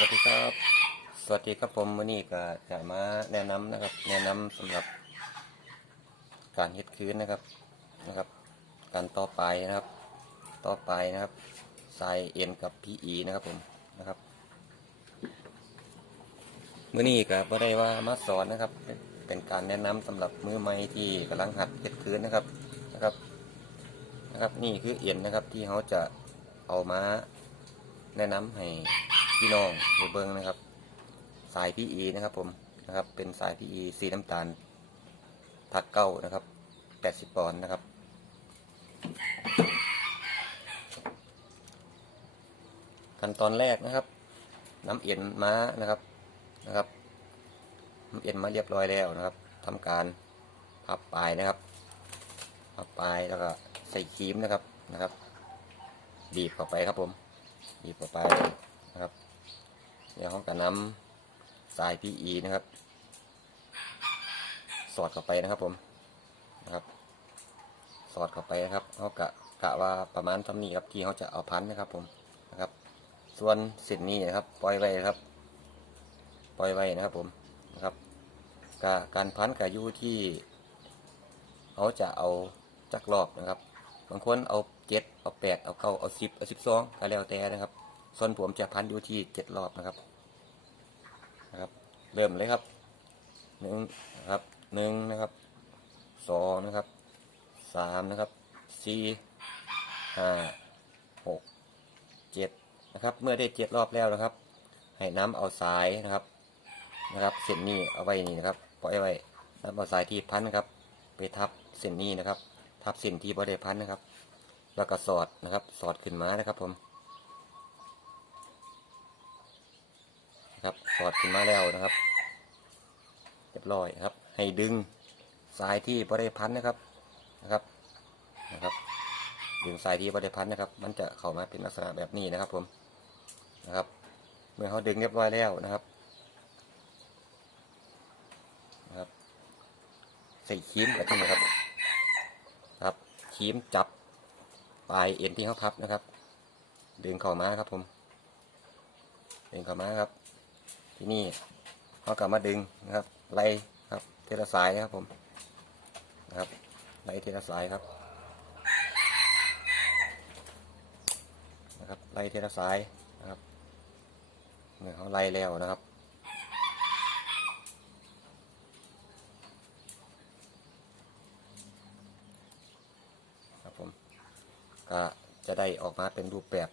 สวัสดีครับ สวัสดีครับผมวันนี้ก็จะมาแนะนำนะครับ แนะนำสำหรับ การเฮ็ดคืนนะครับนะครับ การต่อไปนะครับ ต่อไปนะครับทรายเอ็นกับ PE นะครับผมนะครับมื่อนี้ก็บ่ได้ว่ามาสอนนะครับ เป็นการแนะนำสำหรับมือใหม่ที่กำลังหัดเฮ็ดคืนนะครับนะครับนะครับ นี่คือเอ็นนะครับที่เขาจะเอามาแนะนำให้ พี่น้องด้เบิ่งนะครับ สาย PE นะครับผมนะครับ เป็นสาย PE สีน้ำตาลทักเก้านะครับ80ปอนด์นะครับ ขั้นตอนแรกนะครับ น้ำเอ็นม้านะครับนะครับน้ำเอ็นมาเรียบร้อยแล้วนะครับทำการพับปลายนะครับพับปลายแล้วก็ใส่ครีมนะครับนะครับบีบเข้าไปครับผมบีบเข้าไปนะครับ เดี๋ยวห้องกับน้ำสาย PE นะครับ สอดเข้าไปนะครับผมนะครับ สอดเข้าไปนะครับเขากะกะว่าประมาณทำนี้ครับที่เขาจะเอาพันนะครับผมนะครับ ส่วนเส้นนี้นะครับ ปล่อยไว้ครับ ปล่อยไว้นะครับผมนะครับกะการพันกับยู่ที่เขาจะเอาจักรอบนะครับบางคนเอาเจ็ดเอาแปดเอาเก้าเอาสิบเอาสิบสองก็แล้วแต่นะครับ ส่วนผมจะพันอยู่ที่เจ็ดรอบนะครับนะครับ เริ่มเลยครับหนึ่งนะครับหนึ่งนะครับสองนะครับสามนะครับสี่ห้าหกเจ็ดนะครับ เมื่อได้เจ็ดรอบแล้วนะครับ ให้น้ำเอาสายนะครับนะครับ เส้นนี้เอาไว้นี่นะครับปล่อยไว้น้ำเอาสายที่พันนะครับ ไปทับเส้นนี้นะครับ ทับเส้นที่บริพันนะครับ แล้วก็สอดนะครับ สอดขึ้นมานะครับผม นะครับสอดขึ้นมาแล้วนะครับเรียบร้อยครับ ให้ดึงสายที่บริพันธ์นะครับนะครับนะครับ ดึงสายที่บริพันธ์นะครับ มันจะเข้ามาเป็นลักษณะแบบนี้นะครับ ผมนะครับ เมื่อเขาดึงเรียบร้อยแล้วนะครับนะครับใส่คีมแบบนี้นะครับครับคีมจับปลายเอ็นที่เขาพับนะครับ ดึงเข้ามาครับผมดึงเข้ามาครับ ที่นี่เขากลับมาดึงนะครับ ไล่ครับเทละสายนะครับผมนะครับไล่เทละสายครับนะครับไล่เทละสายนะครับเมื่อเขาไล่แล้วนะครับครับผมก็จะได้ออกมาเป็นรูปแบบ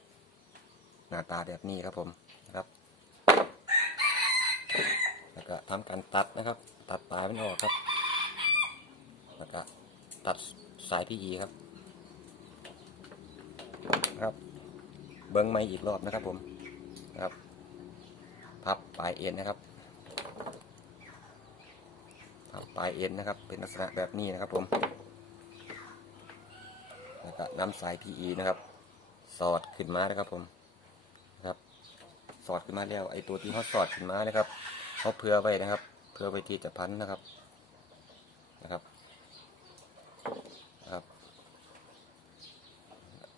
หน้าตาแบบนี้ครับผมนะครับ แล้วก็ทำการตัดนะครับ ตัดปลายมันออกครับ แล้วก็ตัดสายพีอีครับ ครับ เบิ้งไม้อีกรอบนะครับผมครับ พับปลายเอ็นนะครับ พับปลายเอ็นนะครับ เป็นลักษณะแบบนี้นะครับผม แล้วก็น้ำสาย PE นะครับ สอดขึ้นมานะครับผมครับ สอดขึ้นมาแล้วไอตัวที่เขาสอดขึ้นมานะครับ เขาเพื่อไว้นะครับเพื่อไว้ที่จะพันนะครับ นะครับ ครับครับ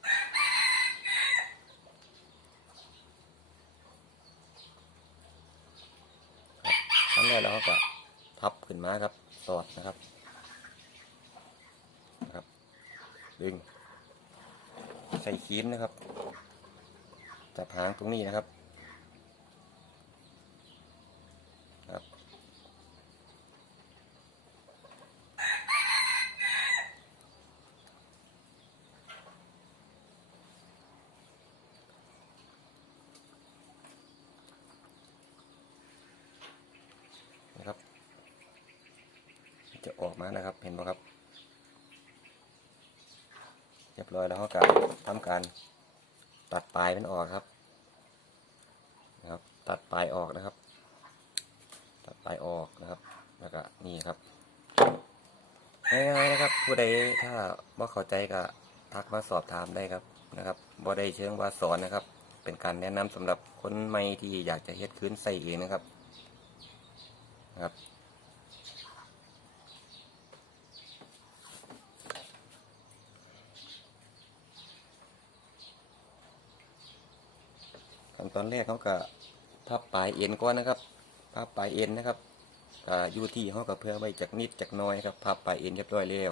พันแล้วเราก็พับขึ้นมาครับ สอดนะครับ นะครับ ดึง ใส่คีมนะครับ จับหางตรงนี้ นะครับ จะ ออกมานะครับ เห็นไหมครับเรียบร้อยแล้วก็ทำการตัดปลายมันออกครับนะครับ ตัดปลายออกนะครับ ตัดปลายออกนะครับ แล้วก็นี่ครับง่ายๆนะครับ ผู้ใดถ้าบ่เข้าใจก็ทักมาสอบถามได้ครับนะครับบ่ได้เชิงว่าสอนนะครับ เป็นการแนะนำสำหรับคนใหม่ที่อยากจะเฮ็ดคืนใส่เองนะครับนะครับ ตอนแรกเขาก็พับปลายเอ็นก่อนนะครับพับปลายเอ็นนะครับอยู่ที่เขากับเพื่อไว้จากนิดจากน้อยครับพับปลายเอ็นเรียบร้อยแล้ว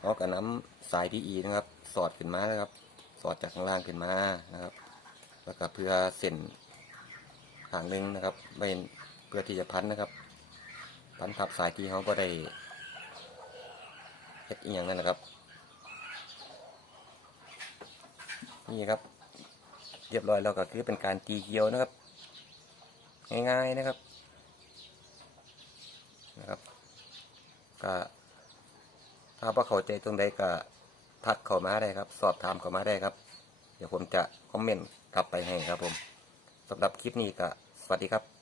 เขากับน้ำสายพีอีนะครับ สอดขึ้นมานะครับ สอดจากข้างล่างขึ้นมานะครับ แล้วก็เพื่อเส้นหางหนึงนะครับไม่เพื่อที่จะพันนะครับ พันทับสายที่เขาก็ได้เฮ็ดอีกอย่างนั้นนะครับ นี่ครับ เรียบร้อยแล้วก็คือเป็นการตีเกลียวนะครับ ง่ายๆนะครับนะครับก็ถ้าว่าเข้าใจตรงใดก็ทักเข้ามาได้ครับ สอบถามเข้ามาได้ครับ เดี๋ยวผมจะคอมเมนต์กลับไปให้ครับผมสำหรับคลิปนี้ก็สวัสดีครับ